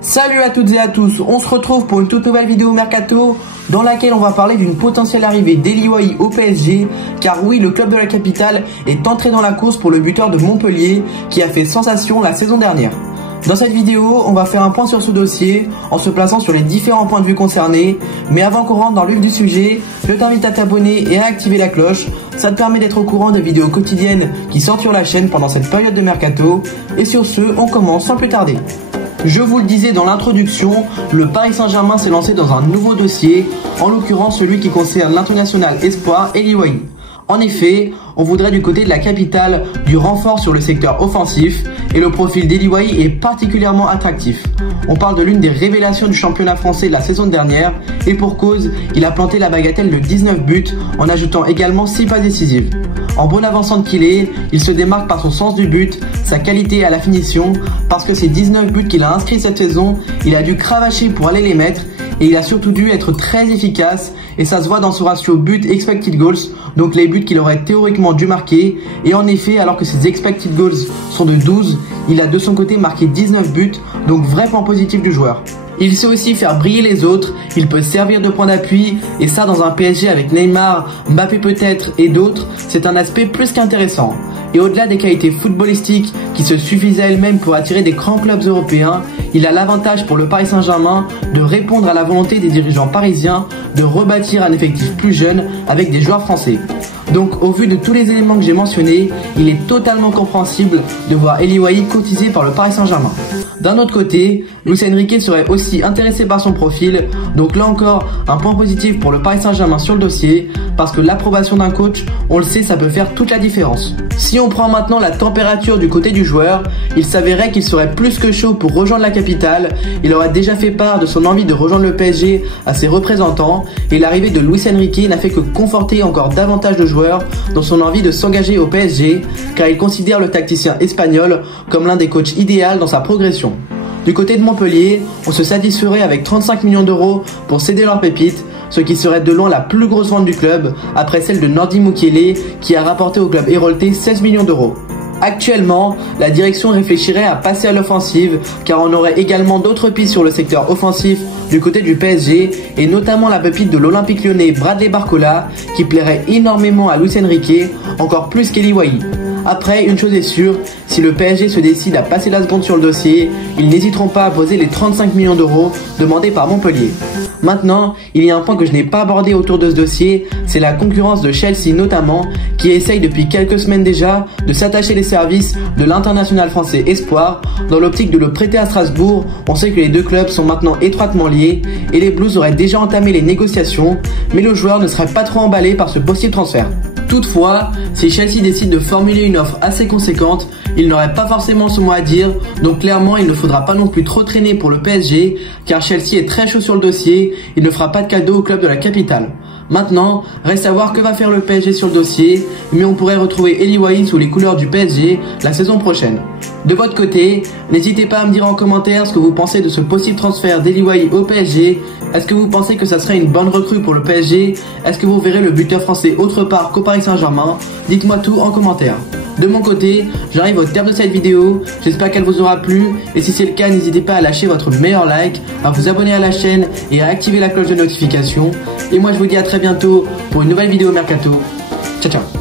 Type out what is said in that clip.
Salut à toutes et à tous, on se retrouve pour une toute nouvelle vidéo Mercato dans laquelle on va parler d'une potentielle arrivée d'Eli Wahi au PSG, car oui, le club de la capitale est entré dans la course pour le buteur de Montpellier qui a fait sensation la saison dernière. Dans cette vidéo, on va faire un point sur ce dossier en se plaçant sur les différents points de vue concernés, mais avant qu'on rentre dans le vif du sujet, je t'invite à t'abonner et à activer la cloche, ça te permet d'être au courant des vidéos quotidiennes qui sortent sur la chaîne pendant cette période de Mercato, et sur ce, on commence sans plus tarder. Je vous le disais dans l'introduction, le Paris Saint-Germain s'est lancé dans un nouveau dossier, en l'occurrence celui qui concerne l'international espoir Eli Wahi. En effet, on voudrait du côté de la capitale du renfort sur le secteur offensif et le profil d'Eli Wahi est particulièrement attractif. On parle de l'une des révélations du championnat français de la saison dernière et pour cause, il a planté la bagatelle de 19 buts en ajoutant également 6 passes décisives. En bon avançante qu'il est, il se démarque par son sens du but, sa qualité à la finition, parce que ces 19 buts qu'il a inscrits cette saison, il a dû cravacher pour aller les mettre et il a surtout dû être très efficace et ça se voit dans son ratio but expected goals, donc les buts qu'il aurait théoriquement dû marquer, et en effet alors que ses expected goals sont de 12, il a de son côté marqué 19 buts, donc vrai point positif du joueur. Il sait aussi faire briller les autres, il peut servir de point d'appui, et ça dans un PSG avec Neymar, Mbappé peut-être et d'autres, c'est un aspect plus qu'intéressant. Et au-delà des qualités footballistiques qui se suffisent à elles-mêmes pour attirer des grands clubs européens, il a l'avantage pour le Paris Saint-Germain de répondre à la volonté des dirigeants parisiens de rebâtir un effectif plus jeune avec des joueurs français. Donc au vu de tous les éléments que j'ai mentionnés, il est totalement compréhensible de voir Eli Wahi courtisé par le Paris Saint-Germain. D'un autre côté, Luis Enrique serait aussi intéressé par son profil, donc là encore un point positif pour le Paris Saint-Germain sur le dossier, parce que l'approbation d'un coach, on le sait, ça peut faire toute la différence. Si on prend maintenant la température du côté du joueur, il s'avérait qu'il serait plus que chaud pour rejoindre la capitale, il aurait déjà fait part de son envie de rejoindre le PSG à ses représentants, et l'arrivée de Luis Enrique n'a fait que conforter encore davantage de joueurs dans son envie de s'engager au PSG, car il considère le tacticien espagnol comme l'un des coachs idéaux dans sa progression. Du côté de Montpellier, on se satisferait avec 35 millions d'euros pour céder leur pépite, ce qui serait de loin la plus grosse vente du club, après celle de Nordi Mukiele qui a rapporté au club héroltais 16 millions d'euros. Actuellement, la direction réfléchirait à passer à l'offensive car on aurait également d'autres pistes sur le secteur offensif du côté du PSG et notamment la pépite de l'Olympique Lyonnais Bradley Barcola qui plairait énormément à Luis Enrique, encore plus qu'Eli Wahi. Après, une chose est sûre, si le PSG se décide à passer la seconde sur le dossier, ils n'hésiteront pas à poser les 35 millions d'euros demandés par Montpellier. Maintenant, il y a un point que je n'ai pas abordé autour de ce dossier, c'est la concurrence de Chelsea notamment, qui essaye depuis quelques semaines déjà de s'attacher les services de l'international français Espoir. Dans l'optique de le prêter à Strasbourg, on sait que les deux clubs sont maintenant étroitement liés et les Blues auraient déjà entamé les négociations, mais le joueur ne serait pas trop emballé par ce possible transfert. Toutefois, si Chelsea décide de formuler une offre assez conséquente, il n'aurait pas forcément son mot à dire, donc clairement il ne faudra pas non plus trop traîner pour le PSG, car Chelsea est très chaud sur le dossier, il ne fera pas de cadeau au club de la capitale. Maintenant, reste à voir que va faire le PSG sur le dossier, mais on pourrait retrouver Eli Wahi sous les couleurs du PSG la saison prochaine. De votre côté, n'hésitez pas à me dire en commentaire ce que vous pensez de ce possible transfert d'Eli Wahi au PSG. Est-ce que vous pensez que ça serait une bonne recrue pour le PSG? Est-ce que vous verrez le buteur français autre part qu'au Paris Saint-Germain? Dites-moi tout en commentaire. De mon côté, j'arrive au terme de cette vidéo, j'espère qu'elle vous aura plu, et si c'est le cas, n'hésitez pas à lâcher votre meilleur like, à vous abonner à la chaîne et à activer la cloche de notification. Et moi je vous dis à très bientôt pour une nouvelle vidéo Mercato. Ciao ciao.